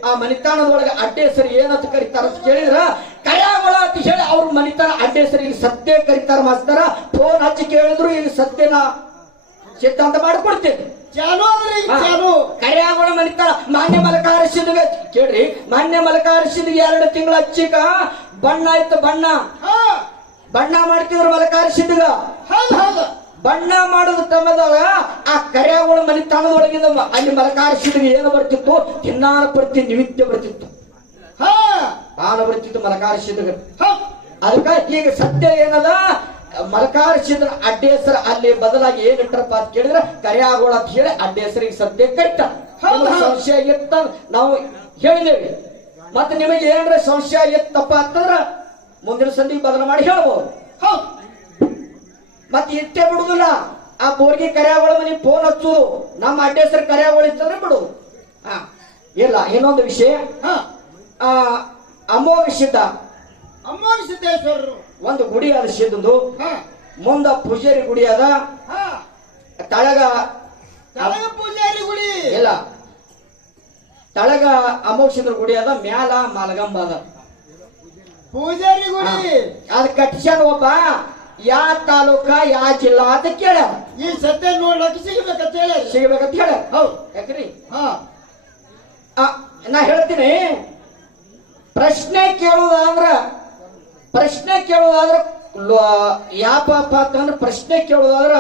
ಆ ಮನಿತಾನದೊಳಗೆ ಅಡ್ಡ ಹೆಸರು ಏನಂತ ಕರಿತಾರ ಅಂತ ಕೇಳಿದ್ರ ಕಯಾಗೊಳ ಅಂತ ಹೇಳಿ ಅವ್ರ ಮನಿತಾನ ಅಡ್ಡ ಹೆಸರು ಈಗ ಸತ್ಯ ಕರೀತಾರ ಮಾಸ್ತಾರ. ಫೋನ್ ಹಚ್ಚಿ ಕೇಳಿದ್ರು ಈಗ ಸತ್ಯನ ಸಿದ್ಧಾಂತ ಮಾಡಿಕೊಡ್ತೇನೆ ಚಾಲು ಅದ್ರಿ ಈಗ ಚಾಲು ಕರ್ಯಾಗೋಳ ಮನಿತಾಳ ಮಾನ್ಯ ಮಲಕಾರಿಸಿದ ಕೇಳ್ರಿ ಮಾನ್ಯ ಮಲಕಾರಿಸಿದ ಎರಡು ತಿಂಗಳ ಹಚ್ಚಿಕ ಬಣ್ಣ ಆಯ್ತು ಬಣ್ಣ. ಹಾ. ಬಣ್ಣ ಮಾಡ್ತಿದ್ರು ಮಲಕಾರಿಸಿದ್ಗ ಹೌದು ಹೌದು. ಬಣ್ಣ ಮಾಡೋದು ತಮ್ಮದಾಗ ಆ ಕರ್ಯಾಗೋಳ ಮನಿತಾಣದೊಳಗಿಂದ ಅಲ್ಲಿ ಮಲಕಾರಿಸಿದ್ಗೆ ಏನು ಬರ್ತಿತ್ತು? ತಿನ್ನಾನ ಪ್ರತಿ ನಿಮಿತ್ತ ಬರ್ತಿತ್ತು. ಹಾ. ಬಾಣ ಬರ್ತಿತ್ತು ಮಲಕಾರಿಸಿದ್ಗ ಹೌದು. ಅದಕ್ಕ ಈಗ ಸತ್ಯ ಏನದ? ಮಲಕಾರಿಸಿದ್ರ ಚಿತ್ರ ಅಡ್ಡೇಸರ ಅಲ್ಲಿ ಬದಲಾಗಿ ಏನ್ ಇಟ್ಟರಪ್ಪ ಅಂತ ಕೇಳಿದ್ರೆ ಕರೆಯಾಗೋಳ ಅಂತ ಹೇಳಿ ಅಡ್ಡೇಸರಿಗೆ ಸದ್ಯ ಕಟ್ಟ. ಸಂಶಯ ಇತ್ತ ನಾವು ಹೇಳಿದೇವೆ ಮತ್ತೆ ನಿಮಗೆ ಏನಾರ ಸಂಶಯ ಇತ್ತಪ್ಪ ಅಂತಂದ್ರ ಮುಂದಿನ ಸಂದಿಗೆ ಬದಲ ಮಾಡಿ ಹೇಳ್ಬೋದು. ಹೌದು. ಮತ್ತೆ ಇಟ್ಟೇ ಬಿಡುದಿಲ್ಲ. ಆ ಬೋರ್ಗಿ ಕರೆಯಾಗೋಳ ಮನೆ ಫೋನ್ ಹಚ್ಚುದು ನಮ್ಮ ಅಡ್ಡೇಸರ ಕರೆಯಾಗೋಳ ಇತ್ತಂದ್ರೆ ಬಿಡು. ಹಾ ಇಲ್ಲ ಇನ್ನೊಂದು ವಿಷಯ. ಅಮೋಘ ಸಿದ್ಧ. ಅಮೋಘ ಸಿದ್ದೇಶ್ವರರು. ಒಂದು ಗುಡಿ ಅದ ಸಿದ್ದು ಹಾ. ಮುಂದ ಪೂಜಾರಿ ಗುಡಿ ಅದ. ಹಾ. ತಳಗ ಪೂಜಾರಿ ಗುಡಿ. ಇಲ್ಲ. ತಳಗ ಅಮೋಕ್ಷಂದ್ರ ಗುಡಿ ಅದ ಮ್ಯಾಲ ಮಲಗಂಬ ಅದ. ಪೂಜಾರಿ ಗುಡಿ. ಅದ್ ಕಟ್ಟಿಸ್ಯಾನ ಒಬ್ಬ ಯಾ ತಾಲೂಕ ಯಾ ಜಿಲ್ಲಾ ಅಂತ ಕೇಳ ಈ ಸತ್ಯ ನೋಡ್ಲಕ್ಕೆ ಸಿಗ್ಬೇಕಂತ ಹೇಳ. ಸಿಗಬೇಕಂತ ಹೇಳ. ಹೌದು. ಯಾಕ್ರಿ? ಹಾ. ಆ, ನಾ ಹೇಳ್ತೀನಿ. ಪ್ರಶ್ನೆ ಕೇಳುವುದಾದ್ರ ಪ್ರಶ್ನೆ ಕೇಳೋದಾದ್ರೆ ಯಾಪಪ್ಪ ಅಂತಂದ್ರೆ ಪ್ರಶ್ನೆ ಕೇಳುವುದಾದ್ರ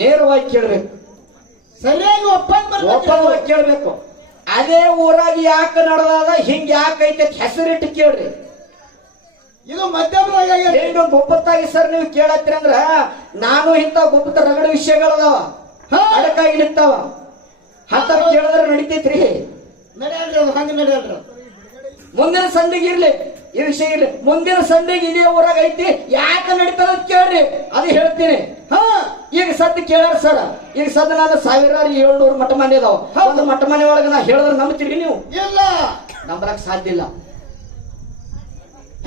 ನೇರವಾಗಿ ಕೇಳಬೇಕು. ಸರಿಯಾಗಿ ಒಪ್ಪಂದ ಒಪ್ಪಂದವಾಗಿ ಕೇಳಬೇಕು. ಅದೇ ಊರಾಗ ಯಾಕೆ ನಡೆದಾದ ಹಿಂಗ್ ಯಾಕೈತೆ ಹೆಸರಿಟ್ಟು ಕೇಳ್ರಿ. ಇದು ಮಧ್ಯಮದಾಗ. ಏನು ಗುಪ್ಪತ್ತಾಗಿ ಸರ್ ನೀವು ಕೇಳತ್ತೀರಿ ಅಂದ್ರ ನಾನು ಇಂಥ ಗುಪ್ತ ರಗಡ ವಿಷಯಗಳದಾವ. ಅದಕ್ಕಾಗಿ ನಿಂತಾವ ಅಂತ ಕೇಳಿದ್ರೆ ನಡಿತೈತ್ರಿ. ನಡೆಯಲ್ರಿ ಹಂಗ ನಡೆಯಲ್ರಿ ಮುಂದಿನ ಸಂದಿಗೆ ಇರ್ಲಿ. ಈ ವಿಷಯ ಇಲ್ಲಿ ಮುಂದಿನ ಸಂಧಿಗೆ ಇದೇ ಊರಾಗ ಐತಿ. ಯಾಕೆ ನಡೀತದ ಕೇಳ್ರಿ. ಅದು ಹೇಳ್ತೀನಿ. ಹಾ ಈಗ ಸದ್ದು ಕೇಳಾರ ಸರ್ ಈಗ ಸದ್ಯ ನಾನು ಸಾವಿರಾರು ಏಳ್ನೂರು ಮಠ ಮನೆ ಅದಾವ. ಒಂದು ಮಠ ಮನೆ ಒಳಗೆ ನಾ ಹೇಳಿದ್ರೆ ನಂಬ್ತೀರಿ ನೀವು? ಇಲ್ಲ. ನಂಬರಕ್ ಸಾಧ್ಯ ಇಲ್ಲ.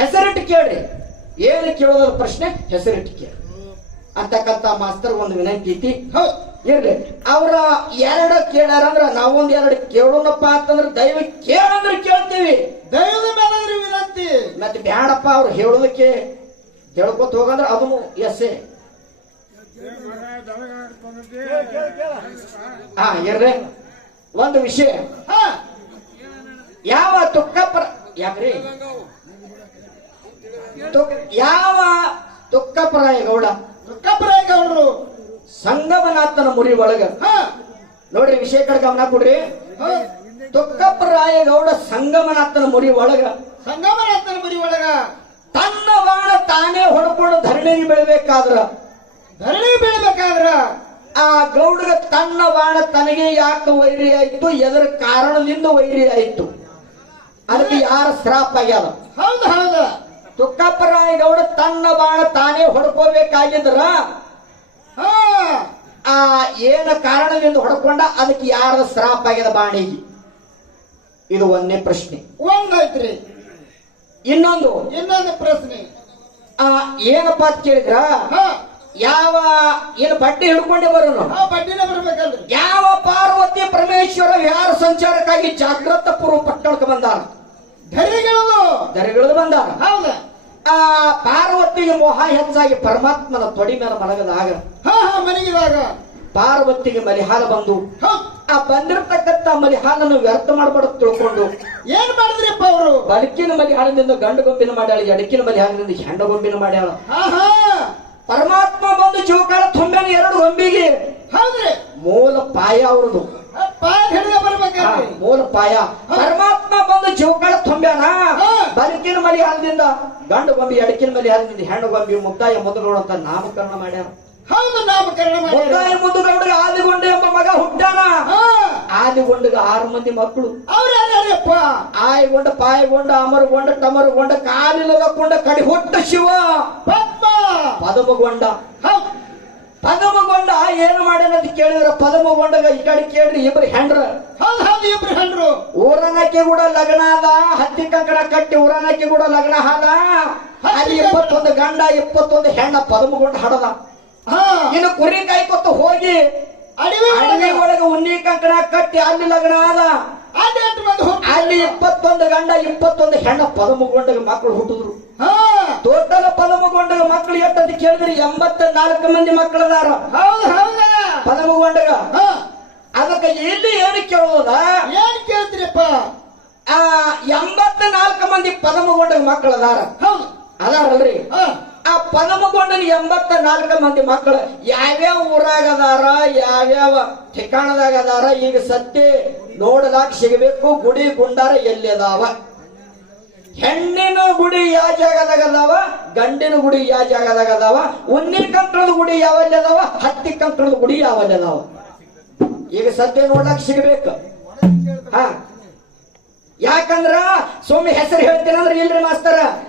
ಹೆಸರಿಟ್ಟು ಕೇಳ್ರಿ. ಏನು ಕೇಳೋದ್ರ ಪ್ರಶ್ನೆ? ಹೆಸರಿಟ್ಟು ಕೇಳಿ ಅಂತಕ್ಕಂತ ಮಾಸ್ತರ್ ಒಂದು ವಿನಂತಿ ಐತಿ. ಇರ್ಲಿ. ಅವ್ರ ಎರಡು ಕೇಳ್ಯಾರ ಅಂದ್ರ ನಾವೊಂದ್ ಎರಡು ಕೇಳೋಣಪ್ಪ ಅಂತಂದ್ರ ದಯವಿ ಕೇಳಂದ್ರೆ ಕೇಳ್ತೀವಿ. ದೈವದ ವಿನಂತಿ ಮತ್ತೆ ಬ್ಯಾಡಪ್ಪ ಅವ್ರು ಹೇಳೋದಕ್ಕೆ ಹೇಳ್ಕೊತ ಹೋಗಂದ್ರ ಎಸ್ ಎ ಹಾ ಇರ್ರಿ ಒಂದು ವಿಷಯ. ಹಾ. ಯಾವ ತುಕ್ಕಪ್ರ ಯಾಕ್ರಿ? ಯಾವ ತುಕ್ಕಪರಾಯ ಗೌಡ ಕಪ್ಪರಾಯ ಗೌಡರು ಸಂಗಮನಾಥನ ಮುರಿ ಒಳಗ. ಹಾ. ನೋಡ್ರಿ ವಿಷಯ ಕಡೆ ಗಮನ ಕೊಡ್ರಿ. ಹಾ ತುಕ್ಕಪ್ಪರಾಯ ಗೌಡ ಸಂಗಮನಾಥನ ಮುರಿ ಒಳಗ. ಸಂಗಮನಾಥನ ಮುರಿ ಒಳಗ. ತನ್ನ ಬಾಣ ತಾನೇ ಹೊಡ್ಕೊಂಡು ಧರಣಿ ಬೆಳಬೇಕಾದ್ರ. ಧರಣಿ ಬೀಳ್ಬೇಕಾದ್ರ. ಆ ಗೌಡಗ ತನ್ನ ಬಾಣ ತನಗೆ ಯಾಕೆ ವೈರಿ ಆಯ್ತು ಎದರ ಕಾರಣದಿಂದ ವೈರಿ ಆಯ್ತು. ಅದಕ್ಕೆ ಯಾರ ಶ್ರಾಪ್ ಆಗ್ಯಾದ? ಹೌದು ಹೌದು. ತುಕ್ಕಪ್ಪರಾಯ ಗೌಡ ತನ್ನ ಬಾಣ ತಾನೇ ಹೊಡ್ಕೋಬೇಕಾಗಿದ್ರ. ಆ ಏನ ಕಾರಣದಿಂದ ಹೊಡ್ಕೊಂಡ ಅದಕ್ಕೆ ಯಾರದ ಶ್ರಾಪ್ ಆಗ್ಯದ ಬಾಣಿಗೆ? ಇದು ಒಂದನೇ ಪ್ರಶ್ನೆ. ಒಂದಾಯ್ತ್ರಿ. ಇನ್ನೊಂದು. ಇನ್ನೊಂದು ಪ್ರಶ್ನೆ. ಆ ಏನಪ್ಪಾ ಅಂತ ಕೇಳಿದ್ರ? ಯಾವ ಏನು ಬಟ್ಟೆ ಹಿಡ್ಕೊಂಡೆ ಬರೋನು? ಆ ಬಡ್ಡಿನ ಬರ್ಬೇಕಲ್ರಿ. ಯಾವ ಪಾರ್ವತಿ ಪರಮೇಶ್ವರ ವಿಹಾರ ಸಂಚಾರಕ್ಕಾಗಿ ಜಾಗೃತ ಪೂರ್ವ ಪಟ್ಟಣಕ್ಕೆ ಬಂದಾರ? ಧರೆಗಳು ಧರೆಗಳು ಬಂದಾರ. ಹೌದ. ಆ ಪಾರ್ವತಿಗೆ ಮೋಹ ಹೆಚ್ಚಾಗಿ ಪರಮಾತ್ಮನ ತೊಡಿ ಮೇಲೆ ಮಲಗದಾಗ. ಮನೆಗಿದಾಗ ಪಾರ್ವತಿಗೆ ಮಲಿಹಾಲ ಬಂದು ಆ ಬಂದಿರತಕ್ಕಂತ ಮಲಿಹಾಲನ್ನು ವ್ಯರ್ಥ ಮಾಡಬಾರ್ದು ತಿಳ್ಕೊಂಡು. ಏನ್ ಮಾಡಿದ್ರಿಪ್ಪ ಅವರು? ಬಡಕಿನ ಮಲಿಹಾಲದಿಂದ ಗಂಡು ಗೊಂಬಿನ ಮಾಡ್ಯಾಳ ಎಡಕಿನ ಮಲಿಹಾಲದಿಂದ ಹೆಂಡ ಗೊಂಬಿನ ಮಾಡ್ಯಾಳ. ಪರಮಾತ್ಮ ಬಂದು ಚೌಕಾಲ ತುಂಬ್ಯಾನ ಎರಡು ಗೊಂಬಿಗೆ. ಹೌದ್ರಿ. ಮೂಲ ಪಾಯ ಅವ್ರದ್ದು ಮೂಲ ಪಾಯ. ಪರಮಾತ್ಮ ಬಂದು ಜೀವಕಾಲ ತುಂಬ್ಯಾನ ಬಡಕಿನ ಬಲಕಿನ ಮಲಿಹಾಲದಿಂದ ಗಂಡು ಗೊಂಬಿ ಎಡಕಿನ ಮಲಿಹಾಲದಿಂದ ಹೆಣ್ಣು ಗೊಂಬಿ ಮುಕ್ತಾಯ ಮೊದಲು ಅಂತ ನಾಮಕರಣ ಮಾಡ್ಯಾರ. ಹೌದು ನಾಮಕರಣ ಮುಕ್ತಾಯ ಮುದ್ದುಗೌಡರಿಗೆ ಆದಿಗೊಂಡ ಎಂಬ ಮಗ ಹುಟ್ಟಾನ ಹಾ. ಆದಿಗೊಂಡಗ ಆರು ಮಂದಿ ಮಕ್ಕಳು. ಅವ್ರ ಯಾರ್ಯಾರಪ್ಪ ಆಯ್ಗೊಂಡ ಪಾಯಗೊಂಡ ಅಮರಗೊಂಡ ಟಮರಗೊಂಡ ಕಾಲಿಲ್ಲದಕೊಂಡ ಕಡಿ ಹುಟ್ಟ ಶಿವ. ಪದ್ಮ. ಪದಮಗೊಂಡ. ಪದಮಗೊಂಡ ಏನು ಮಾಡ್ಯಾನ ಅಂತ ಕೇಳಿದ್ರ ಪದಮಗೊಂಡಗ ಈ ಕಡೆ ಕೇಳ್ರಿ ಇಬ್ರು ಹೆಂಡ್ರ. ಹೌದು ಹೌದು ಇಬ್ರು ಹೆಂಡ್ರು. ಊರನಕ್ಕೆ ಕೂಡ ಲಗ್ನ ಅದ ಹತ್ತಿ ಕಂಕಣ ಕಟ್ಟಿ ಊರನಕ್ಕೆ ಕೂಡ ಲಗ್ನ ಆದ. ಅಲ್ಲಿ ಇಪ್ಪತ್ತೊಂದು ಗಂಡ ಇಪ್ಪತ್ತೊಂದು ಹೆಣ್ಣ ಪದಮಗೊಂಡ ಹಡದ. ಇನ್ನು ಕುರಿ ಕೊತ್ತು ಹೋಗಿ ಅಡವಿ ಒಳಗೆ. ಉನ್ನಿ ಕಂಕಣ ಕಟ್ಟಿ ಅಲ್ಲಿ ಲಗ್ನ ಆದ. ಅಲ್ಲಿ ಇಪ್ಪತ್ತೊಂದು ಗಂಡ ಇಪ್ಪತ್ತೊಂದು ಹೆಣ್ಣ ಪದಮಗೊಂಡಗ ಮಕ್ಕಳು ಹುಟ್ಟಿದ್ರು. ಹಾ. ಟೋಟಲ್ ಪದಮಗೊಂಡಗ ಮಕ್ಕಳು ಎಷ್ಟಂತ ಕೇಳಿದ್ರಿ? ಎಂಬತ್ತ ನಾಲ್ಕು ಮಂದಿ ಮಕ್ಕಳದಾರ ಪದಮಗೊಂಡಗ ಹಾ. ಅದಕ್ಕೆ ಇಲ್ಲಿ ಏನು ಕೇಳೋದ ಏನ್ ಕೇಳ್ತೀರಪ್ಪ? ಆ ಎಂಬತ್ತ ನಾಲ್ಕು ಮಂದಿ ಪದಮಗೊಂಡಗ ಮಕ್ಕಳದಾರ ಅದಾರಲ್ರಿ. ಹಾ. ಆ ಪದಮಗೊಂಡನ ಎಂಬತ್ತ ನಾಲ್ಕು ಮಂದಿ ಮಕ್ಕಳು ಯಾವ್ಯಾವ ಊರಾಗ ಅದಾರ, ಯಾವ್ಯಾವ ಠಿಕಾಣದಾಗ ಅದಾರ, ಈಗ ಸತ್ಯ ನೋಡದಾಗ ಸಿಗಬೇಕು, ಗುಡಿ ಗುಂಡಾರ ಎಲ್ಲಿ ಅದಾವ? ಹೆಣ್ಣಿನ ಗುಡಿ ಯಾವ ಜಾಗದಾಗ ಅದಾವ? ಗಂಡಿನ ಗುಡಿ ಯಾವ ಜಾಗದಾಗ ಅದಾವ? ಉನ್ನಿ ಕಂಕಣದ ಗುಡಿ ಯಾವಲ್ಲಿ ಅದಾವ? ಹತ್ತಿ ಕಂಕಣದ ಗುಡಿ ಯಾವಲ್ಲಿ ಅದಾವ? ಈಗ ಸತ್ಯ ನೋಡ್ಲಾಕ್ ಸಿಗಬೇಕು. ಹಾ. ಯಾಕಂದ್ರ ಸೋಮಿ ಹೆಸರು ಹೇಳ್ತೀನಂದ್ರೆ ಇಲ್ರಿ ಮಾಸ್ತರ.